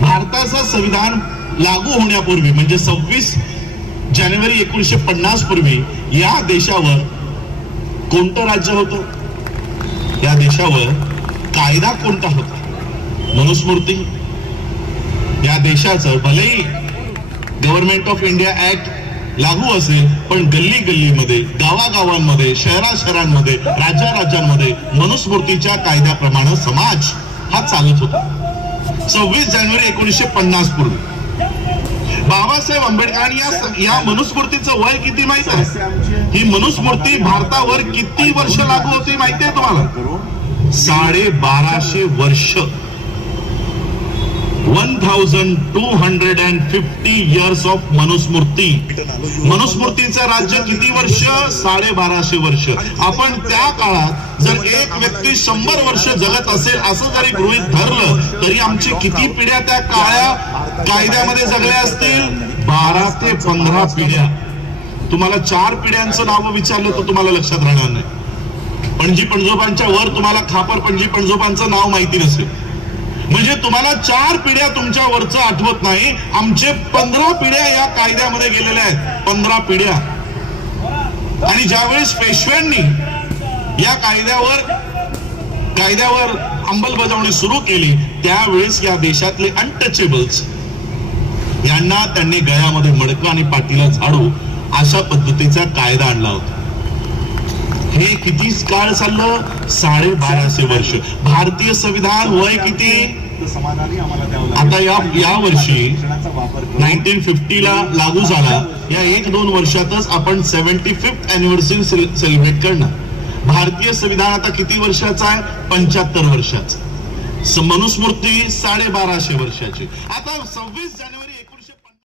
भारताचं संविधान लागू होण्यापूर्वी म्हणजे 26 जानेवारी 1950 पूर्वी या देशावर कोणतं राज्य होतं? या देशावर कायदा कोणता होता? मनुस्मृती. या देशाचं भलेही गव्हर्नमेंट ऑफ इंडिया ऍक्ट लागू असेल पण गल्ली गल्लीमध्ये, गावागावांमध्ये, शहरांमध्ये, राज्यांमध्ये मनुस्मृतीच्या कायद्याप्रमाणे समाज हा चालत होता. 26 जानेवारी 1950 पूर्वी बाबासाहेब आंबेडकरांनी या मनुस्मृतीचं वय किती माहित आहे? ही मनुस्मृती भारतावर किती वर्ष लागू होती माहिती आहे तुम्हाला? 1250 वर्ष. 1250 years ऑफ मनुस्मृती. मनुस्मृतीचं राज्य किती वर्ष? 1250 वर्ष. आपण त्या काळात जर एक व्यक्ती 100 वर्ष जगत असेल असं जरी गृहीत धरलं तरी आमची किती पिढ्या त्या काळ्या कायद्यामध्ये जगल्या असतील? 12 ते 15 पिढ्या. तुम्हाला 4 पिढ्यांचं नाव विचारलं तर तुम्हाला लक्षात राहणार नाही. पणजी पणजोबांच्या वर तुम्हाला खापर पणजी पणजोबांचं नाव माहिती नसेल. म्हणजे तुम्हाला 4 पिढ्या तुमच्या वरचं आठवत नाही. आमचे 15 पिढ्या या कायद्यामध्ये गेलेल्या आहेत. 15 पिढ्या. आणि ज्यावेळेस पेशव्यांनी या कायद्यावर अंमलबजावणी सुरू केली त्यावेळेस या देशातले अनटचेबल्स यांना त्यांनी गळ्यामध्ये मडकं आणि पाठीला झाडू अशा पद्धतीचा कायदा आणला होता. हे किती काळ चाललं? 1250 वर्ष. भारतीय संविधान वय किती? आता या वर्षी 1950 ला लागू झाला. या 1-2 वर्षातच आपण 75th अॅनिव्हर्सरी सेलिब्रेट करणार. भारतीय संविधान आता किती वर्षाचं आहे? 75 वर्षाचं. मनुस्मृती 1250 वर्षाची. आता 26 जानेवारी